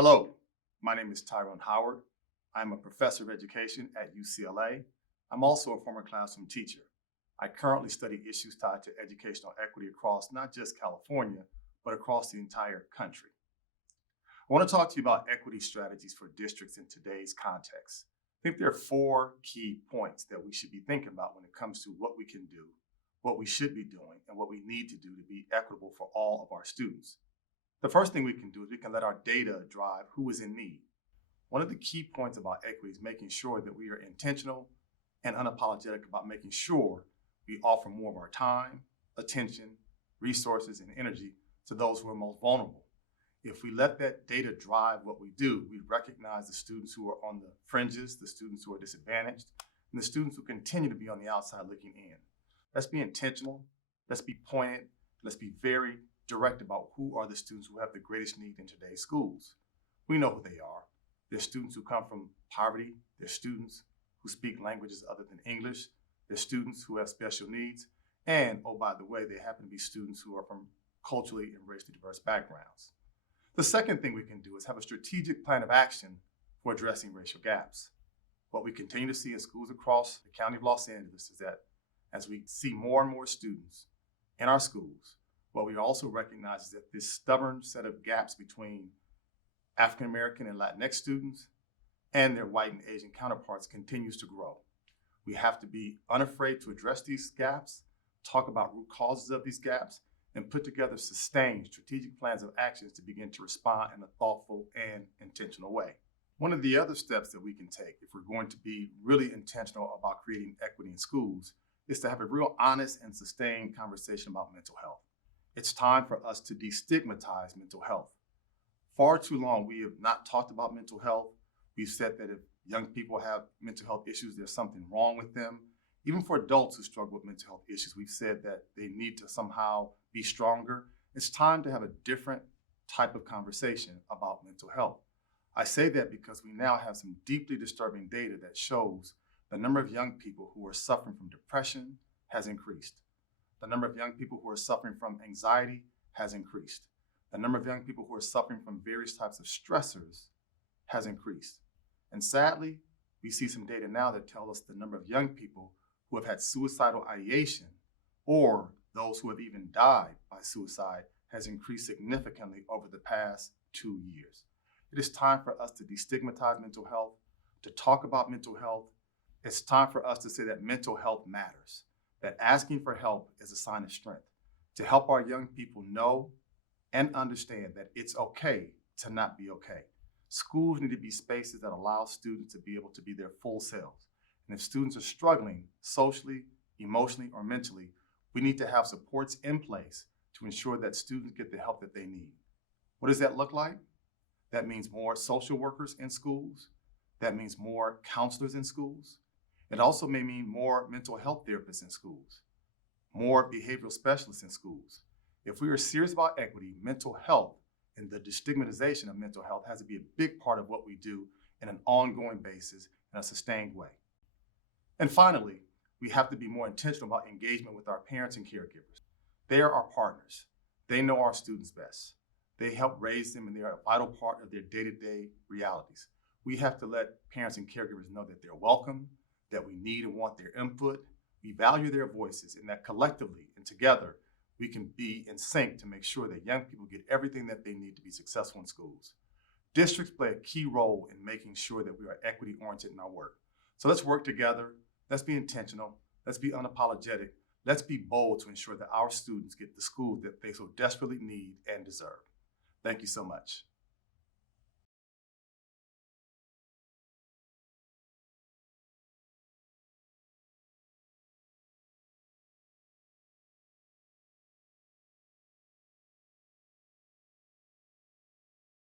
Hello, my name is Tyrone Howard. I'm a professor of education at UCLA. I'm also a former classroom teacher. I currently study issues tied to educational equity across not just California, but across the entire country. I want to talk to you about equity strategies for districts in today's context. I think there are four key points that we should be thinking about when it comes to what we can do, what we should be doing, and what we need to do to be equitable for all of our students. The first thing we can do is we can let our data drive who is in need. One of the key points about equity is making sure that we are intentional and unapologetic about making sure we offer more of our time, attention, resources, and energy to those who are most vulnerable. If we let that data drive what we do, we recognize the students who are on the fringes, the students who are disadvantaged, and the students who continue to be on the outside looking in. Let's be intentional, let's be pointed, let's be very direct about who are the students who have the greatest need in today's schools. We know who they are. There's students who come from poverty. There's students who speak languages other than English. There's students who have special needs. And, oh, by the way, they happen to be students who are from culturally and racially diverse backgrounds. The second thing we can do is have a strategic plan of action for addressing racial gaps. What we continue to see in schools across the county of Los Angeles is that as we see more and more students in our schools, what we also recognize is that this stubborn set of gaps between African American and Latinx students and their white and Asian counterparts continues to grow. We have to be unafraid to address these gaps, talk about root causes of these gaps, and put together sustained strategic plans of actions to begin to respond in a thoughtful and intentional way. One of the other steps that we can take if we're going to be really intentional about creating equity in schools is to have a real honest and sustained conversation about mental health. It's time for us to destigmatize mental health. Far too long, we have not talked about mental health. We've said that if young people have mental health issues, there's something wrong with them. Even for adults who struggle with mental health issues, we've said that they need to somehow be stronger. It's time to have a different type of conversation about mental health. I say that because we now have some deeply disturbing data that shows the number of young people who are suffering from depression has increased. The number of young people who are suffering from anxiety has increased. The number of young people who are suffering from various types of stressors has increased. And sadly, we see some data now that tell us the number of young people who have had suicidal ideation or those who have even died by suicide has increased significantly over the past 2 years. It is time for us to destigmatize mental health, to talk about mental health. It's time for us to say that mental health matters, that asking for help is a sign of strength, to help our young people know and understand that it's okay to not be okay. Schools need to be spaces that allow students to be able to be their full selves. And if students are struggling socially, emotionally, or mentally, we need to have supports in place to ensure that students get the help that they need. What does that look like? That means more social workers in schools. That means more counselors in schools. It also may mean more mental health therapists in schools, more behavioral specialists in schools. If we are serious about equity, mental health and the destigmatization of mental health has to be a big part of what we do in an ongoing basis in a sustained way. And finally, we have to be more intentional about engagement with our parents and caregivers. They are our partners. They know our students best. They help raise them and they are a vital part of their day-to-day realities. We have to let parents and caregivers know that they're welcome, that we need and want their input, we value their voices, and that collectively and together, we can be in sync to make sure that young people get everything that they need to be successful in schools. Districts play a key role in making sure that we are equity-oriented in our work. So let's work together, let's be intentional, let's be unapologetic, let's be bold to ensure that our students get the school that they so desperately need and deserve. Thank you so much.